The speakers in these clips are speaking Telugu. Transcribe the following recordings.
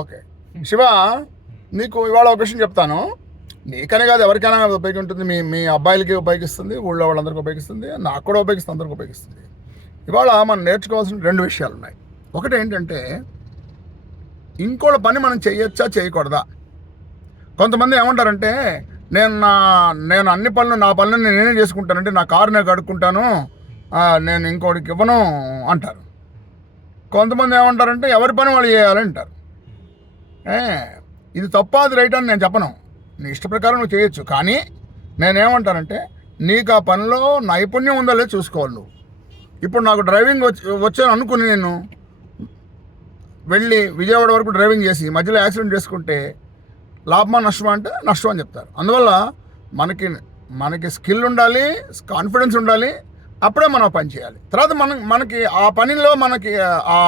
ఓకే. శివ నీకు ఇవాళ ఒక విషయం చెప్తాను. నీకనే కాదు ఎవరికైనా ఉపయోగం ఉంటుంది మీ మీ అబ్బాయిలకి ఉపయోగిస్తుంది ఊళ్ళో వాళ్ళందరికీ ఉపయోగిస్తుంది నాకు కూడా ఉపయోగిస్తుంది అందరికి ఉపయోగిస్తుంది. ఇవాళ మనం నేర్చుకోవాల్సిన రెండు విషయాలు ఉన్నాయి ఒకటి ఏంటంటే ఇంకోళ్ళ పని మనం చేయొచ్చా చేయకూడదా? కొంతమంది ఏమంటారంటే నేను నా నేను అన్ని పనులు నా పనులు నేనే చేసుకుంటానంటే నా కారు నేను కడుక్కుంటాను నేను ఇంకోటికి ఇవ్వను అంటారు. కొంతమంది ఏమంటారంటే ఎవరి పని వాళ్ళు చేయాలంటారు. అంటారు ఇది తప్ప అది రైట్ అని నేను చెప్పను. నీ ఇష్ట ప్రకారం నువ్వు చేయొచ్చు. కానీ నేనేమంటానంటే నీకు ఆ పనిలో నైపుణ్యం ఉందో లేదు చూసుకోవాలి నువ్వు. ఇప్పుడు నాకు డ్రైవింగ్ వచ్చి వచ్చాను అనుకుని నేను వెళ్ళి విజయవాడ వరకు డ్రైవింగ్ చేసి మధ్యలో యాక్సిడెంట్ చేసుకుంటే లాభమా నష్టమా అంటే నష్టం అని చెప్తారు. అందువల్ల మనకి మనకి స్కిల్ ఉండాలి కాన్ఫిడెన్స్ ఉండాలి అప్పుడే మనం పని చేయాలి. తర్వాత మన మనకి ఆ పనిలో మనకి ఆ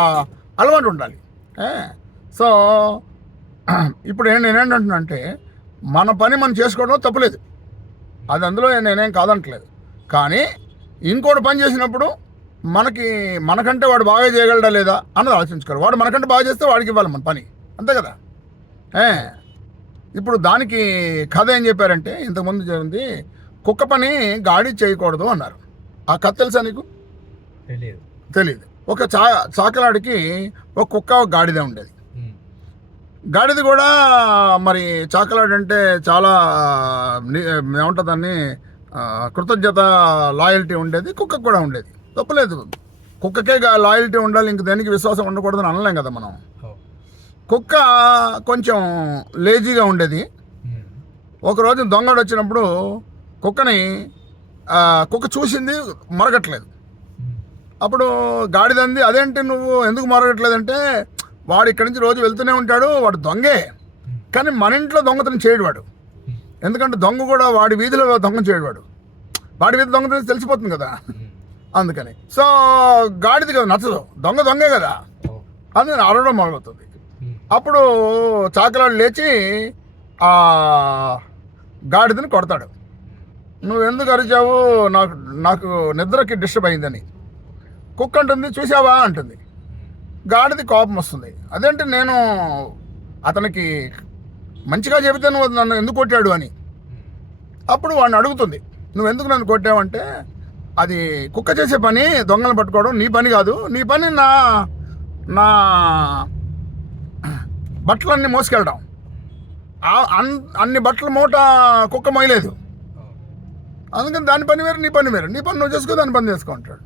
అలవాటు ఉండాలి. సో ఇప్పుడు నేను నేనేంటంటున్నా అంటే మన పని మనం చేసుకోవడం తప్పులేదు అది అందులో నేనేం కాదంటలేదు. కానీ ఇంకోటి పని చేసినప్పుడు మనకి మనకంటే వాడు బాగా చేయగలడా లేదా అన్నది ఆలోచించుకోరు వాడు మనకంటే బాగా చేస్తే వాడికి ఇవ్వాలి మన పని. అంతే కదా? ఏ? ఇప్పుడు దానికి కథ ఏం చెప్పారంటే ఇంతకుముందు జరిగింది కుక్క పని గాడి చేయకూడదు అన్నారు. ఆ కథ తెలుసా నీకు? తెలియదు. తెలియదు ఒక చా చాకలాడికి ఒక కుక్క ఒక గాడిద ఉండేది. గాడిద కూడా మరి చాకలాడు అంటే చాలా ఏమంటుంది దాన్ని? కృతజ్ఞత లాయల్టీ ఉండేది. కుక్కకు కూడా ఉండేది. తప్పలేదు కుక్కకే లాయల్టీ ఉండాలి ఇంక దేనికి విశ్వాసం ఉండకూడదని అనలేం కదా మనం. కుక్క కొంచెం లేజీగా ఉండేది. ఒకరోజు దొంగడు వచ్చినప్పుడు కుక్కని కుక్క చూసింది మరగట్లేదు. అప్పుడు గాడిదంది అదేంటి నువ్వు? ఎందుకు మరగట్లేదంటే వాడు ఇక్కడి నుంచి రోజు వెళ్తూనే ఉంటాడు వాడు దొంగే. కానీ మన ఇంట్లో దొంగతనం చేయడు వాడు. ఎందుకంటే దొంగ కూడా వాడి వీధిలో దొంగ చేయడు వాడు. వాడి వీధి దొంగతనం తెలిసిపోతుంది కదా. అందుకని. సో గాడిది కదా నచ్చదు. దొంగ దొంగే కదా. అది నేను అరవడం మొదలవుతుంది అప్పుడు చాకలాడు లేచి గాడిదని కొడతాడు. నువ్వు ఎందుకు అరిచావు? నాకు నాకు నిద్రకి డిస్టర్బ్ అయిందని. కుక్క అంటుంది చూసావా అంటుంది. గాడిది కోపం వస్తుంది. అదేంటి నేను అతనికి మంచిగా చెబితే నువ్వు నన్ను ఎందుకు కొట్టాడు? అని. అప్పుడు వాడిని అడుగుతుంది. నువ్వు ఎందుకు నన్ను కొట్టావంటే అది కుక్క చేసే పని దొంగలు పట్టుకోవడం నీ పని కాదు. నీ పని నా నా బట్టలన్నీ మోసుకెళ్ళడం. అన్- అన్ని బట్టల మూట కుక్క మోయలేదు అందుకని దాని పని వేరు నీ పని వేరు. నీ పని నువ్వు చేసుకో దాని పని చేసుకో అంటాడు.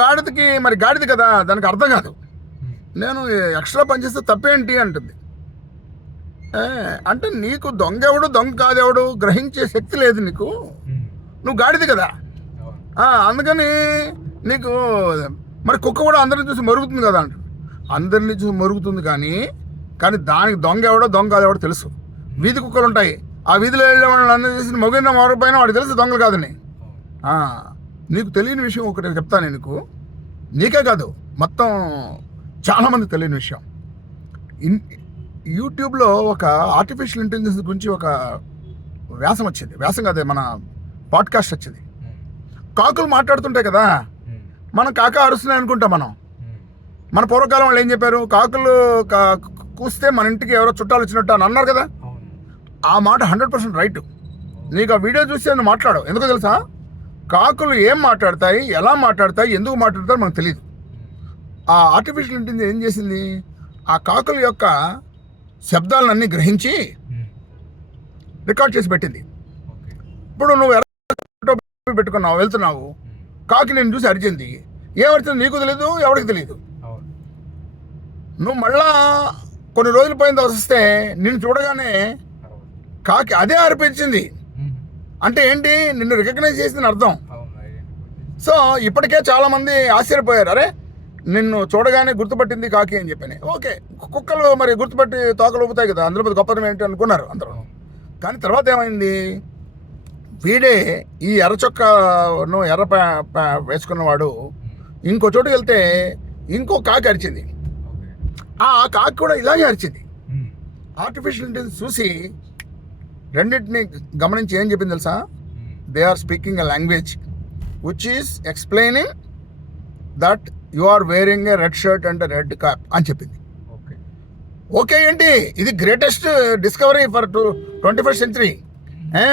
గాడిదకి మరి గాడిద కదా దానికి అర్థం కాదు. నేను ఎక్స్ట్రా పని చేస్తే తప్పేంటి అంటుంది. అంటే నీకు దొంగ ఎవడు దొంగ కాదెవడు గ్రహించే శక్తి లేదు నీకు. నువ్వు గాడిది కదా. అందుకని నీకు మరి కుక్క కూడా అందరిని చూసి మరుగుతుంది కదా అంట అందరిని చూసి మరుగుతుంది కానీ కానీ దానికి దొంగ ఎవడో దొంగ ఎవడో తెలుసు. వీధి కుక్కలు ఉంటాయి. ఆ వీధిలో వెళ్ళే వాళ్ళని అందరూ చూసి మొగిన మరొకపైన వాడికి తెలుసు దొంగలు కాదని. నీకు తెలియని విషయం ఒకటి చెప్తాను నీకు. నీకే కాదు మొత్తం చాలామంది తెలియని విషయం. ఇన్ యూట్యూబ్లో ఒక ఆర్టిఫిషియల్ ఇంటెలిజెన్స్ గురించి ఒక వ్యాసం వచ్చింది. వ్యాసం కాదే మన పాడ్కాస్ట్ వచ్చింది. కాకులు మాట్లాడుతుంటాయి కదా. మనం కాక అరుస్తున్నాయి అనుకుంటాం మనం. మన పూర్వకాలం వాళ్ళు ఏం చెప్పారు? కాకులు కూస్తే మన ఇంటికి ఎవరో చుట్టాలు వచ్చినట్టు అని అన్నారు కదా. ఆ మాట హండ్రెడ్ పర్సెంట్ రైట్. నీకు ఆ వీడియో చూసి నువ్వు మాట్లాడు. ఎందుకో తెలుసా? కాకులు ఏం మాట్లాడతాయి ఎలా మాట్లాడతాయి ఎందుకు మాట్లాడతారో మనకు తెలియదు ఆ ఆర్టిఫిషియల్ ఇంటెలిజెన్స్ ఏం చేసింది? ఆ కాకుల యొక్క శబ్దాలన్నీ గ్రహించి రికార్డ్ చేసి పెట్టింది. ఇప్పుడు నువ్వు ఎర్ర పెట్టుకున్నావు వెళ్తున్నావు? కాకి నేను చూసి అరిచింది. ఏమరిచింది నీకు తెలియదు ఎవరికి తెలియదు నువ్వు మళ్ళా కొన్ని రోజులు పోయిన తర్వాత వస్తే నిన్ను చూడగానే కాకి అదే అర్పించింది అంటే ఏంటి? నిన్ను రికగ్నైజ్ చేసిందని అర్థం. సో ఇప్పటికే చాలా మంది ఆశ్చర్యపోయారు. అరే నిన్ను చూడగానే గుర్తుపట్టింది కాకి అని చెప్పని. ఓకే కుక్కలు మరి గుర్తుపట్టి తోకలు ఊపుతాయి కదా అందులో పెద్ద గొప్పతనం ఏంటి అనుకున్నారు అందరూ. కానీ తర్వాత ఏమైంది? వీడే ఈ ఎర్ర చొక్కాను ఎర్ర వేసుకున్నవాడు ఇంకో చోటుకి వెళ్తే ఇంకో కాకి అరిచింది. ఆ కాకి కూడా ఇలాగే అరిచింది. ఆర్టిఫిషియల్ ఇంటెలిజెన్స్ చూసి రెండింటిని గమనించి ఏం చెప్పింది తెలుసా? They are speaking a language which is explaining that you are wearing a red shirt and red cap అని చెప్పింది. ఓకే ఏంటి? ఇది greatest discovery for to twenty first century ఏ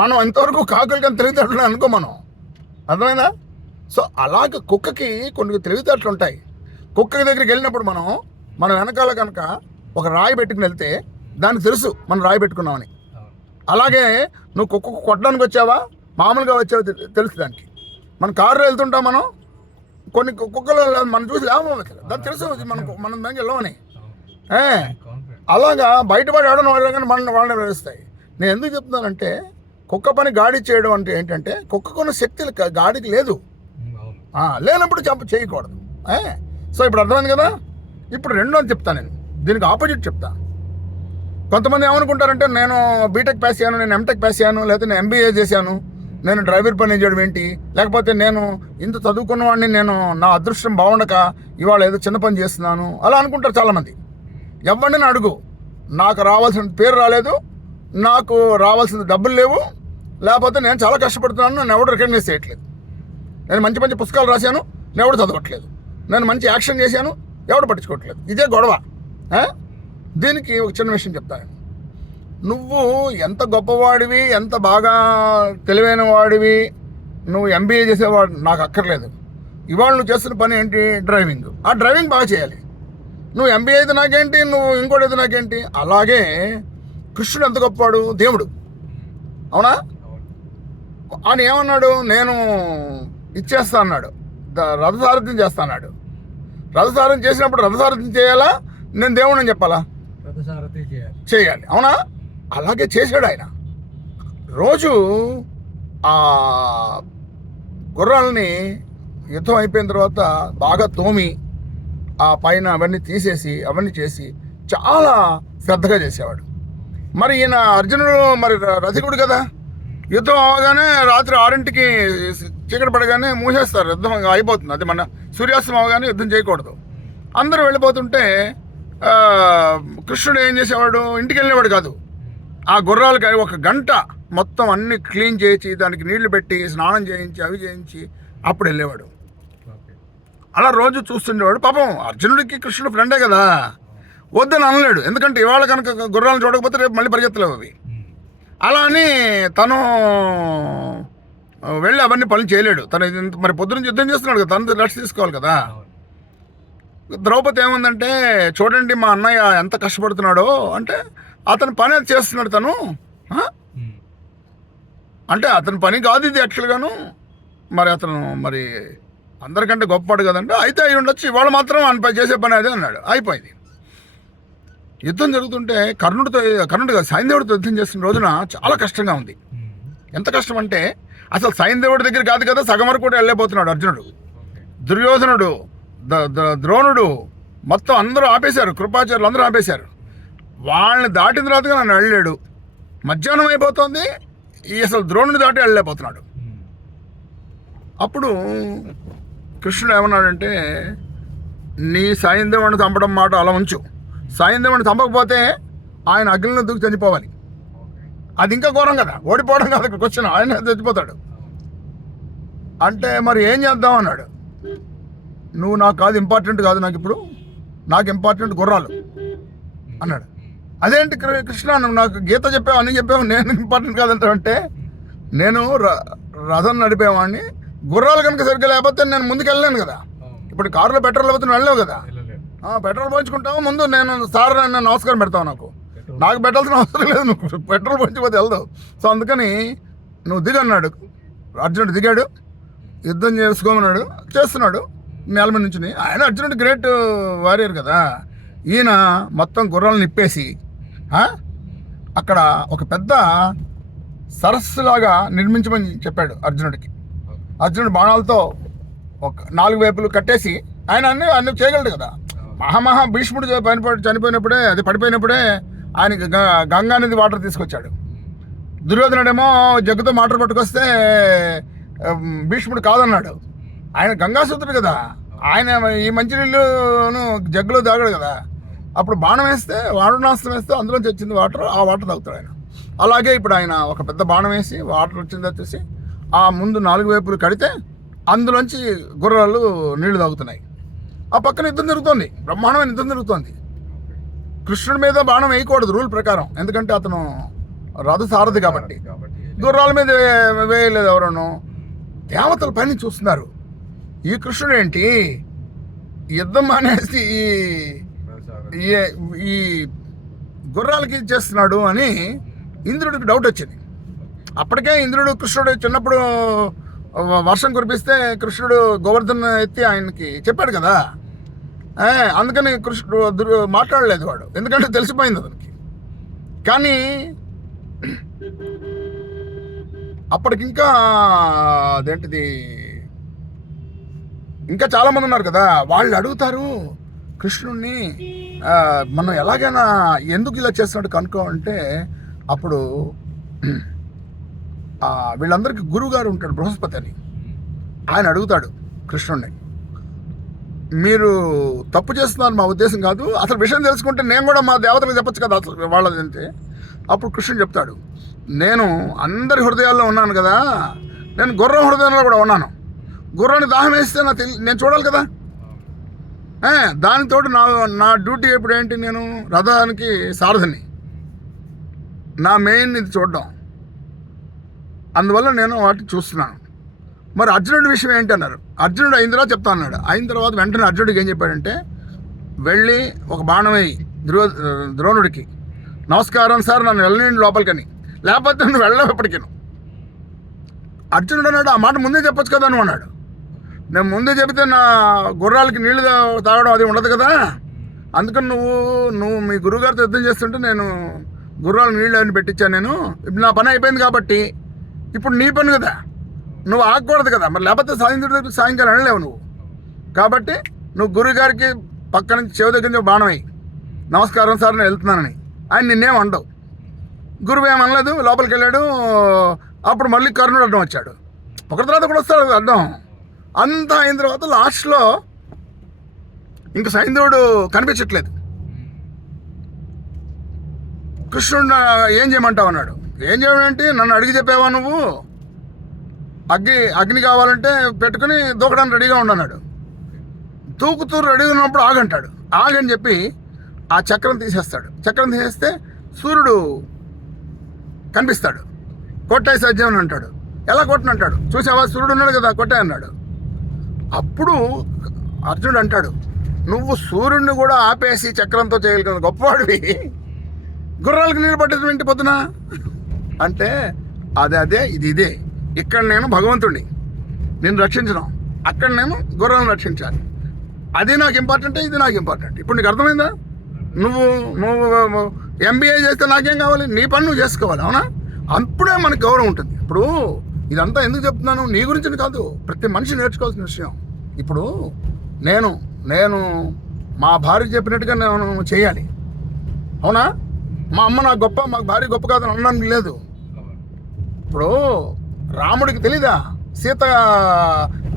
మనం ఇంతవరకు కాకులు కానీ తెలివితేటలు అనుకో మనం. అర్థమైందా? సో అలాగ కుక్కకి కొన్ని తెలివితేటలు ఉంటాయి. కుక్క దగ్గరికి వెళ్ళినప్పుడు మనం మనం వెనకాల కనుక ఒక రాయి పెట్టుకుని వెళ్తే దానికి తెలుసు మనం రాయి పెట్టుకున్నామని. అలాగే నువ్వు కుక్క కొట్టడానికి వచ్చావా? మామూలుగా వచ్చావా తెలుసు దానికి. మన కారులో వెళ్తుంటాం మనం. కొన్ని కుక్కలు మనం చూసి లేవము దానికి తెలుసు మనం మనం దానికి వెళ్ళమని. అలాగా బయటపడి ఆడడం వాళ్ళు కానీ మన వాళ్ళని వేస్తాయి నేను ఎందుకు చెప్తున్నానంటే కుక్క పని గాడి చేయడం అంటే ఏంటంటే కుక్కకున్న శక్తి క- గాడికి లేదు. లేనప్పుడు చంప చేయకూడదు? సో ఇప్పుడు అర్థమైంది కదా? ఇప్పుడు రెండోది చెప్తాను నేను. దీనికి ఆపోజిట్ చెప్తా. కొంతమంది ఏమనుకుంటారంటే నేను బీటెక్ పాస్ అయ్యాను నేను ఎంటెక్ పాస్ అయ్యాను లేకపోతే నేను ఎంబీఏ చేశాను నేను డ్రైవర్ పని చేయడం ఏంటి? లేకపోతే నేను ఇంత చదువుకున్న వాడిని నేను నా అదృష్టం బాగుండక ఇవాళ ఏదో చిన్న పని చేస్తున్నాను అలా అనుకుంటారు చాలామంది. ఎవరిని అడుగు. నాకు రావాల్సిన పేరు రాలేదు నాకు రావాల్సిన డబ్బులు లేవు లేకపోతే నేను చాలా కష్టపడుతున్నాను నన్ను ఎవడు రికగ్నైజ్ చేయట్లేదు. నేను మంచి మంచి పుస్తకాలు రాశాను నేను ఎవడు చదవట్లేదు. నేను మంచి యాక్షన్ చేశాను ఎవడు పట్టించుకోవట్లేదు. ఇదే గొడవ. దీనికి ఒక చిన్న విషయం చెప్తాను. నువ్వు ఎంత గొప్పవాడివి ఎంత బాగా తెలివైన వాడివి నువ్వు ఎంబీఏ చేసేవాడు నాకు అక్కర్లేదు. ఇవాళ నువ్వు చేస్తున్న పని ఏంటి? డ్రైవింగ్. ఆ డ్రైవింగ్ బాగా చేయాలి. నువ్వు ఎంబీఏ అయితే నాకేంటి? నువ్వు ఇంకోటి అయితే నాకేంటి? అలాగే కృష్ణుడు ఎంత గొప్పవాడు? దేవుడు. అవునా? ఆయన ఏమన్నాడు? నేను ఇచ్చేస్తా అన్నాడు. రథసారథ్యం చేస్తా అన్నాడు. రథసారథ్యం చేసినప్పుడు రథసారథ్యం చేయాలా? నేను దేవుడు అని చెప్పాలా? చేయాలి. అవునా? అలాగే చేశాడు ఆయన. రోజు ఆ గుర్రాలని యుద్ధం అయిపోయిన తర్వాత బాగా తోమి ఆ పైన అవన్నీ తీసేసి అవన్నీ చేసి చాలా శ్రద్ధగా చేసేవాడు. మరి ఈయన అర్జునుడు మరి ర- రథికుడు కదా? యుద్ధం అవగానే రాత్రి ఆరింటికి చీకటి పడగానే మూసేస్తారు. యుద్ధం అయిపోతుంది. అది మన సూర్యాస్తం అవగానే యుద్ధం చేయకూడదు. అందరూ వెళ్ళిపోతుంటే కృష్ణుడు ఏం చేసేవాడు? ఇంటికి వెళ్ళేవాడు కాదు. ఆ గుర్రాలకి ఒక గంట మొత్తం అన్ని క్లీన్ చేయించి దానికి నీళ్ళు పెట్టి స్నానం చేయించి అవి చేయించి అప్పుడు వెళ్ళేవాడు. అలా రోజు చూస్తుండేవాడు. పాపం అర్జునుడికి కృష్ణుడు ఫ్రెండే కదా. వద్దని అనలేడు. ఎందుకంటే ఇవాళ కనుక గుర్రాలను చూడకపోతే రేపు మళ్ళీ పరిగెత్తలేవు అవి. అలా అని తను వెళ్ళి అవన్నీ పనులు చేయలేడు. తను మరి పొద్దున్న యుద్ధం చేస్తున్నాడు కదా. తను రెస్ట్ తీసుకోవాలి కదా. ద్రౌపది ఏముందంటే చూడండి మా అన్నయ్య ఎంత కష్టపడుతున్నాడో అంటే అతని పని అది చేస్తున్నాడు తను. అంటే అతని పని కాదు ఇది యాక్చువల్గాను మరి అతను మరి అందరికంటే గొప్పవాడు కదంటే అయితే అయి ఉండొచ్చు ఇవాళ మాత్రం ఆయన చేసే పని అదే అన్నాడు. అయిపోయింది. యుద్ధం జరుగుతుంటే కర్ణుడితో కర్ణుడు కాదు సైంధవుడితో యుద్ధం చేస్తున్న రోజున చాలా కష్టంగా ఉంది. ఎంత కష్టం అంటే అసలు సైంధవుడి దగ్గర కాదు కదా సగం వరకు కూడా వెళ్ళిపోతున్నాడు అర్జునుడు. దుర్యోధనుడు ద్రోణుడు మొత్తం అందరూ ఆపేశారు కృపాచార్యులు అందరూ ఆపేశారు. వాళ్ళని దాటిన తర్వాత నన్ను వెళ్ళాడు మధ్యాహ్నం అయిపోతుంది ఈ అసలు ద్రోణుని దాటి వెళ్ళలేకపోతున్నాడు అప్పుడు కృష్ణుడు ఏమన్నాడంటే నీ సాయందేవుని చంపడం మాట అలా ఉంచు. సాయందేవుని చంపకపోతే ఆయన అగ్నిలో దూకి చనిపోవాలి. అది ఇంకా ఘోరం కదా ఓడిపోవడం కదా క్వశ్చన్ ఆయన చచ్చిపోతాడు. అంటే మరి ఏం చేద్దాం అన్నాడు. నువ్వు నాకు కాదు ఇంపార్టెంట్ కాదు నాకు ఇప్పుడు. నాకు ఇంపార్టెంట్ గుర్రాలు. అన్నాడు. అదేంటి కృష్ణ నువ్వు నాకు గీత చెప్పావు అన్ని చెప్పావు నేను ఇంపార్టెంట్ కాదంటావు అంటే నేను రథం నడిపేవాడిని గుర్రాలు కనుక సరిగ్గా లేకపోతే నేను ముందుకు వెళ్ళలేను కదా. ఇప్పుడు కారులో పెట్రోల్ లేకపోతే వెళ్ళలేవు కదా. పెట్రోల్ పోయించుకుంటావు? ముందు నేను సార్ నేను నమస్కారం పెడతావు నాకు. నాకు పెట్టాల్సిన అవసరం లేదు నువ్వు. పెట్రోల్ పోయించకపోతే వెళ్దావు సో అందుకని నువ్వు దిగన్నాడు. అర్జునుడు దిగాడు. యుద్ధం చేసుకోమన్నాడు. చేస్తున్నాడు. నేల మీద నుంచి ఆయన అర్జునుడు గ్రేట్ వారియర్ కదా. ఈయన మొత్తం గుర్రాలను నిప్పేసి అక్కడ ఒక పెద్ద సరస్సులాగా నిర్మించమని చెప్పాడు అర్జునుడికి. అర్జునుడు బాణాలతో ఒక నాలుగు వైపులు కట్టేసి ఆయన అన్ని అన్ని చేయగలడు కదా. మహామహా భీష్ముడు చనిపోయి చనిపోయినప్పుడే అది పడిపోయినప్పుడే ఆయన గ- గంగా నది వాటర్ తీసుకొచ్చాడు. దుర్యోధనుడేమో జగ్గుతో మాటలు పట్టుకొస్తే భీష్ముడు కాదన్నాడు. ఆయన గంగాసూత్రుడు కదా. ఆయన ఈ మంచినీళ్ళును జగ్గులో తాగాడు కదా. అప్పుడు బాణం వేస్తే వారణాస్త్రం వేస్తే అందులోంచి వచ్చింది వాటర్ ఆ వాటర్ తాగుతాడు ఆయన. అలాగే ఇప్పుడు ఆయన ఒక పెద్ద బాణం వేసి వాటర్ వచ్చింది వచ్చేసి ఆ ముందు నాలుగు వైపులు కడితే అందులోంచి గుర్రాలు నీళ్ళు తాగుతున్నాయి. ఆ పక్కన యుద్ధం జరుగుతోంది. బ్రహ్మాండమైన యుద్ధం జరుగుతోంది. కృష్ణుడి మీద బాణం వేయకూడదు రూల్ ప్రకారం. ఎందుకంటే అతను రథ సారథి కాబట్టి. గుర్రాల మీద వేయలేదు ఎవరను. దేవతల పని చూస్తున్నారు. ఈ కృష్ణుడు ఏంటి యుద్ధం అనేసి ఈ. ఈ- గుర్రాలకి చేస్తున్నాడు అని ఇంద్రుడికి డౌట్ వచ్చింది. అప్పటికే ఇంద్రుడు కృష్ణుడు చిన్నప్పుడు వర్షం కురిపిస్తే కృష్ణుడు గోవర్ధన్ ఎత్తి ఆయనకి చెప్పాడు కదా. అందుకని కృష్ణుడు మాట్లాడలేదు వాడు. ఎందుకంటే తెలిసిపోయింది అతనికి. కానీ అప్పటికింకా అదేంటిది ఇంకా చాలామంది ఉన్నారు కదా వాళ్ళు అడుగుతారు కృష్ణుణ్ణి మనం ఎలాగైనా ఎందుకు ఇలా చేస్తున్నాడు కనుక్కో అంటే అప్పుడు వీళ్ళందరికీ గురువుగారు ఉంటాడు బృహస్పతి అని. ఆయన అడుగుతాడు కృష్ణుణ్ణి మీరు తప్పు చేస్తున్నారు మా ఉద్దేశం కాదు అసలు విషయం తెలుసుకుంటే నేను కూడా మా దేవతలకు చెప్పచ్చు కదా అసలు వాళ్ళది అంటే. అప్పుడు కృష్ణుడు చెప్తాడు నేను అందరి హృదయాల్లో ఉన్నాను కదా నేను గుర్రం హృదయంలో కూడా ఉన్నాను గుర్రాన్ని దాహం వేస్తే నా తెలి నేను చూడాలి కదా. దానితో నా నా డ్యూటీ ఎప్పుడు ఏంటి నేను? రథానికి సారథిని. నా మెయిన్ ఇది చూడడం. అందువల్ల నేను వాటిని చూస్తున్నాను. మరి అర్జునుడి విషయం ఏంటి అన్నారు. అర్జునుడు అయిన తర్వాత చెప్తా అన్నాడు. అయిన తర్వాత వెంటనే అర్జునుడికి ఏం చెప్పాడంటే వెళ్ళి ఒక బాణం అయ్యి ద్రో ద్రోణుడికి. నమస్కారం సార్ నన్ను వెళ్ళండి లోపలికని. లేకపోతే నువ్వు వెళ్ళవు ఎప్పటికీ అర్జునుడు అన్నాడు ఆ మాట ముందే చెప్పొచ్చు కదా నువ్వు అన్నాడు. నేను ముందే చెబితే నా గుర్రాలకి నీళ్ళు తాగడం అది ఉండదు కదా. అందుకని నువ్వు నువ్వు మీ గురువుగారితో యుద్ధం చేస్తుంటే నేను గుర్రాలు నీళ్ళు అని పెట్టించాను నేను. ఇప్పుడు నా పని అయిపోయింది కాబట్టి ఇప్పుడు నీ పని కదా. నువ్వు ఆగకూడదు కదా. మరి లేకపోతే సాయంత్రం సాయంకాలం అనలేవు నువ్వు. కాబట్టి నువ్వు గురువుగారికి పక్క నుంచి చెవి దగ్గర నుంచి బాణం అయ్యి నమస్కారం సార్ నేను వెళ్తున్నానని. ఆయన నిన్నేం అండవు గురువు ఏమనలేదు లోపలికి వెళ్ళాడు. అప్పుడు మళ్ళీ కర్ణుడు అడ్డం వచ్చాడు. ఒకటి తర్వాత కూడా వస్తాడు అడ్డం అంతా అయిన తర్వాత లాస్ట్లో ఇంక సైంధవుడు కనిపించట్లేదు. కృష్ణుడు ఏం చేయమంటావు అన్నాడు. ఏం చేయమంటే నన్ను అడిగి చెప్పావా నువ్వు? అగ్ని అగ్ని కావాలంటే పెట్టుకుని దూకడానికి రెడీగా ఉండన్నాడు తూకుతూరు రెడీగా ఉన్నప్పుడు ఆగంటాడు. ఆగని చెప్పి ఆ చక్రం తీసేస్తాడు. చక్రం తీసేస్తే సూర్యుడు కనిపిస్తాడు. కొట్టాయి సజ్జం అని అంటాడు. ఎలా కొట్టనంటాడు? చూసావా? సూర్యుడు ఉన్నాడు కదా కొట్టాయి అన్నాడు. అప్పుడు అర్జునుడు అంటాడు నువ్వు సూర్యుడిని కూడా ఆపేసి చక్రంతో చేయగలిగిన గొప్పవాడివి. గుర్రాలకు నీళ్ళు పట్టేది ఏంటి పొద్దున? అంటే అదే అదే ఇది ఇదే. ఇక్కడ నేను భగవంతుడిని నేను రక్షించను. అక్కడ నేను గుర్రాలను రక్షించాలి. అది నాకు ఇంపార్టెంట్ ఇది నాకు ఇంపార్టెంట్. ఇప్పుడు నీకు అర్థమైందా? నువ్వు నువ్వు ఎంబీఏ చేస్తే నాకేం కావాలి? నీ పని నువ్వు చేసుకోవాలి అవునా? అప్పుడే మనకు గౌరవం ఉంటుంది. ఇప్పుడు ఇదంతా ఎందుకు చెప్తున్నాను? నీ గురించి కాదు. ప్రతి మనిషి నేర్చుకోవాల్సిన విషయం. ఇప్పుడు నేను నేను మా భార్య చెప్పినట్టుగా నేను చేయాలి. అవునా? మా అమ్మ నాకు గొప్ప మా భార్య గొప్ప కాదని అనడానికి లేదు. ఇప్పుడు రాముడికి తెలీదా? సీత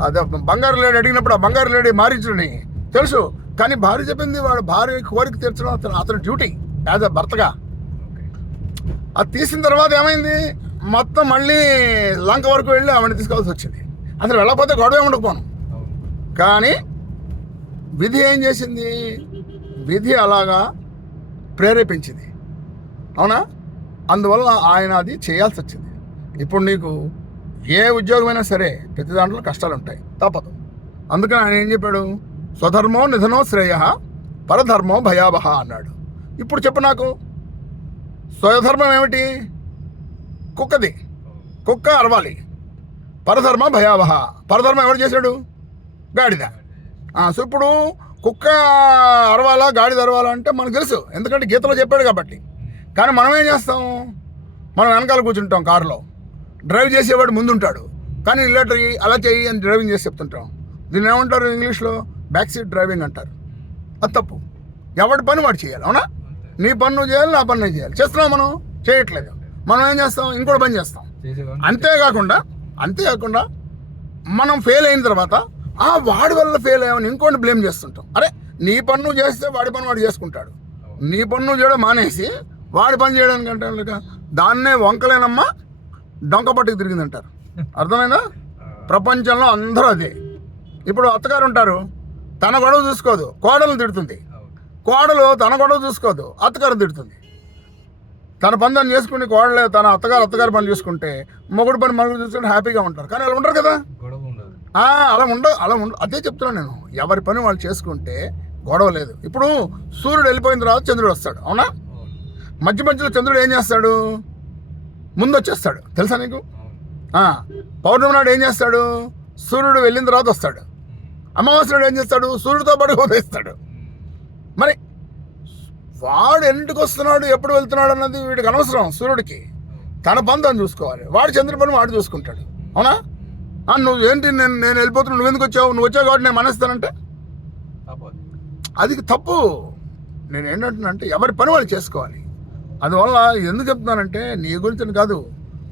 అదే బంగారు లేడి అడిగినప్పుడు ఆ బంగారు లేడి మారించుని తెలుసు. కానీ భార్య చెప్పింది వాడు భార్య కోరిక తీర్చడం అతను అతని డ్యూటీ యాజ్ అ భర్తగా. అది తీసిన తర్వాత ఏమైంది? మొత్తం మళ్ళీ లంక వరకు వెళ్ళి ఆవిడని తీసుకోవాల్సి వచ్చింది. అసలు వెళ్ళకపోతే గొడవ ఉండకపోను. కానీ విధి ఏం చేసింది? విధి అలాగా ప్రేరేపించింది. అవునా? అందువల్ల ఆయన అది చేయాల్సి వచ్చింది. ఇప్పుడు నీకు ఏ ఉద్యోగమైనా సరే ప్రతి దాంట్లో కష్టాలు ఉంటాయి. తప్పదు. అందుకని ఆయన ఏం చెప్పాడు? స్వధర్మో నిధనో శ్రేయ పరధర్మో భయావహ అన్నాడు. ఇప్పుడు చెప్పు నాకు. స్వధర్మం ఏమిటి? కుక్కది. కుక్క అరవాలి. పరధర్మ భయావహ. పరధర్మ ఎవరు చేశాడు? గాడిద. సో ఇప్పుడు కుక్క అరవాలా గాడిద అరవాలా అంటే మనకు తెలుసు. ఎందుకంటే గీతలో చెప్పాడు కాబట్టి. కానీ మనం ఏం చేస్తాం? మనం వెనకాల కూర్చుంటాం కారులో. డ్రైవ్ చేసేవాడు ముందుంటాడు. కానీ ఇలాంటి అలా చెయ్యి అని డ్రైవింగ్ చేసి చెప్తుంటాం. దీన్ని ఏమంటారు ఇంగ్లీష్లో? బ్యాక్ సీట్ డ్రైవింగ్ అంటారు. అది తప్పు. ఎవడి పని వాడు చేయాలి అవునా? నీ పన్ను చేయాలి నా పన్ను చేయాలి. చేస్తున్నాం మనం? చేయట్లేదు. మనం ఏం చేస్తాం? ఇంకోటి పని చేస్తాం. అంతేకాకుండా అంతేకాకుండా మనం ఫెయిల్ అయిన తర్వాత ఆ వాడి వల్ల ఫెయిల్ అయ్యామని ఇంకోటి బ్లేమ్ చేస్తుంటాం. అరే నీ పన్ను చేస్తే వాడి పని వాడు చేసుకుంటాడు. నీ పన్ను చేయడం మానేసి వాడి పని చేయడానికి అంటే దాన్నే వంకలేనమ్మా డొంక పట్టుకు తిరిగిందంటారు. అర్థమైందా? ప్రపంచంలో అందరూ అదే. ఇప్పుడు అత్తగారు ఉంటారు. తన గొడవ చూసుకోదు. కోడలు తిడుతుంది. కోడలు తన గొడవ చూసుకోదు. అత్తగారు తిడుతుంది. తన పని తను చేసుకుని కోడలే తన అత్తగారు అత్తగారు పని చూసుకుంటే మొగుడు పని మొగుడు చూసుకుంటే హ్యాపీగా ఉంటారు. కానీ అలా ఉంటారు కదా. గొడవ ఉండదు. అలా ఉండ అలా ఉండ అదే చెప్తున్నాను నేను. ఎవరి పని వాళ్ళు చేసుకుంటే గొడవ లేదు. ఇప్పుడు సూర్యుడు వెళ్ళిపోయిన తర్వాత చంద్రుడు వస్తాడు అవునా? మధ్య మధ్యలో చంద్రుడు ఏం చేస్తాడు? ముందు వచ్చేస్తాడు. తెలుసా నీకు? పౌర్ణమి నాడు ఏం చేస్తాడు? సూర్యుడు వెళ్ళిన తర్వాత వస్తాడు. అమావాస్య నాడు ఏం చేస్తాడు? సూర్యుడితో పాటు ఉదయిస్తాడు. మరి వాడు ఎన్నింటికి వస్తున్నాడు ఎప్పుడు వెళ్తున్నాడు అన్నది వీడికి అనవసరం సూర్యుడికి. తన పని తను చూసుకోవాలి. వాడు చంద్రుడి వాడు చూసుకుంటాడు. అవునా? నువ్వు ఏంటి నేను నేను వెళ్ళిపోతున్నా నువ్వు ఎందుకు వచ్చావు? నువ్వు వచ్చావు కాబట్టి నేను మనస్తానంటే? అది తప్పు. నేను ఏంటంటున్నానంటే ఎవరి పని వాళ్ళు చేసుకోవాలి. అందువల్ల ఎందుకు చెప్తున్నానంటే నీ గురించి కాదు.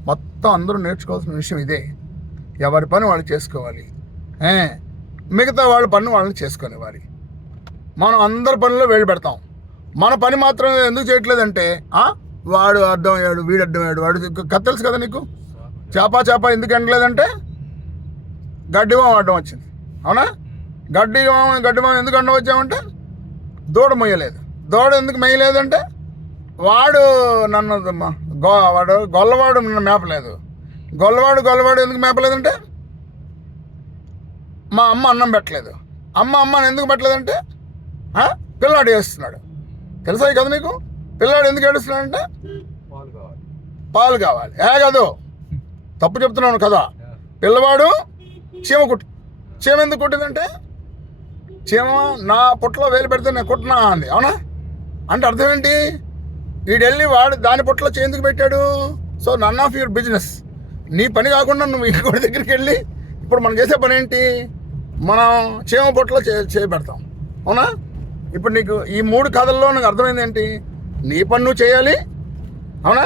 మొత్తం అందరూ నేర్చుకోవాల్సిన విషయం ఇదే. ఎవరి పని వాళ్ళు చేసుకోవాలి. మిగతా వాళ్ళ పని వాళ్ళని చేసుకునేవారి. మనం అందరి పనిలో వేడి పెడతాం. మన పని మాత్రం ఎందుకు చేయట్లేదంటే వాడు వాడు అయ్యాడు వీడు అడ్డమయ్యాడు వాడు కథ తెలుసు కదా నీకు? చేప చేప ఎందుకు ఎండలేదంటే గడ్డివాం అడ్డం వచ్చింది. అవునా? గడ్డి గడ్డి ఎందుకు అడ్డం వచ్చామంటే దూడ మొయ్యలేదు. దూడ ఎందుకు మేయలేదంటే వాడు నన్ను గో వాడు గొల్లవాడు నన్ను మేపలేదు. గొల్లవాడు గొల్లవాడు ఎందుకు మేపలేదంటే మా అమ్మ అన్నం పెట్టలేదు. అమ్మ అమ్మ ఎందుకు పెట్టలేదంటే పిల్లాడు చేస్తున్నాడు తెలుసా కదా నీకు? పిల్లాడు ఎందుకు ఏడుస్తున్నాడంటే? పాలు కావాలి. పాలు కావాలి. ఏ కాదు? తప్పు చెప్తున్నాను కదా. పిల్లవాడు చీమ కుట్టి చీమ ఎందుకు కుట్టిందంటే చీమ నా పుట్టలో వేలు పెడితే నేను కుట్టినా అంది. అవునా? అంటే అర్థం ఏంటి? వీడు వెళ్ళి వాడు దాని పుట్టలో చే ఎందుకు పెట్టాడు? So none of your business నీ పని కాకుండా నువ్వు ఇంకోటి దగ్గరికి వెళ్ళి ఇప్పుడు మనం చేసే పని ఏంటి? మనం చీమ పుట్టలో చే చేయి పెడతాం అవునా? ఇప్పుడు నీకు ఈ మూడు కథల్లో నాకు అర్థమైంది ఏంటి? నీ పని నువ్వు చేయాలి. అవునా?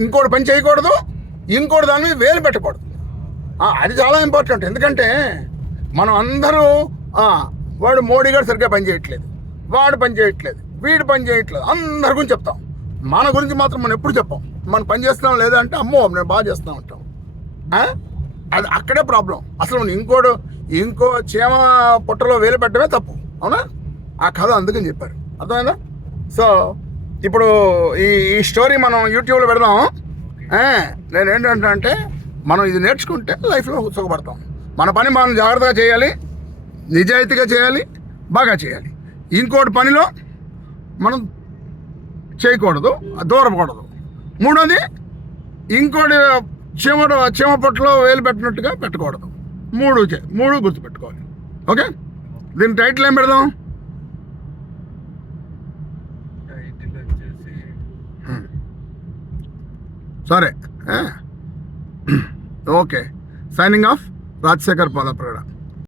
ఇంకోటి పని చేయకూడదు. ఇంకోటి దాని మీద వేలు పెట్టకూడదు. అది చాలా ఇంపార్టెంట్ ఎందుకంటే మనం అందరూ వాడు మోడీ గారు సరిగ్గా పని చేయట్లేదు. వాడు పని చేయట్లేదు. వీడు పని చేయట్లేదు. అందరి గురించి చెప్తాం. మన గురించి మాత్రం మనం ఎప్పుడు చెప్పాం. మనం పని చేస్తున్నాం లేదా అంటే అమ్మో నేను బాగా చేస్తున్నాం అంటాం. ఆ? అది అక్కడే ప్రాబ్లం అసలు ఇంకోడు ఇంకో చీమ పుట్టలో వేలు పెట్టడమే తప్పు. అవునా? ఆ కథ అందుకని చెప్పారు. అర్థమైందా? సో ఇప్పుడు ఈ ఈ స్టోరీ మనం యూట్యూబ్లో పెడదాం. నేను ఏంటంటే అంటే మనం ఇది నేర్చుకుంటే లైఫ్లో సుఖపడతాం. మన పని మనం జాగ్రత్తగా చేయాలి నిజాయితీగా చేయాలి బాగా చేయాలి. ఇంకోటి పనిలో మనం చేయకూడదు దూరపకూడదు మూడోది ఇంకోటి చీమడు చీమ పొట్టలో వేలు పెట్టినట్టుగా పెట్టకూడదు. మూడు చే- మూడు గుర్తుపెట్టుకోవాలి. ఓకే? దీని టైటిల్ ఏం పెడదాం టైటిల్ వచ్చేసి సరే okay. Signing off Rajasekhar Padapragada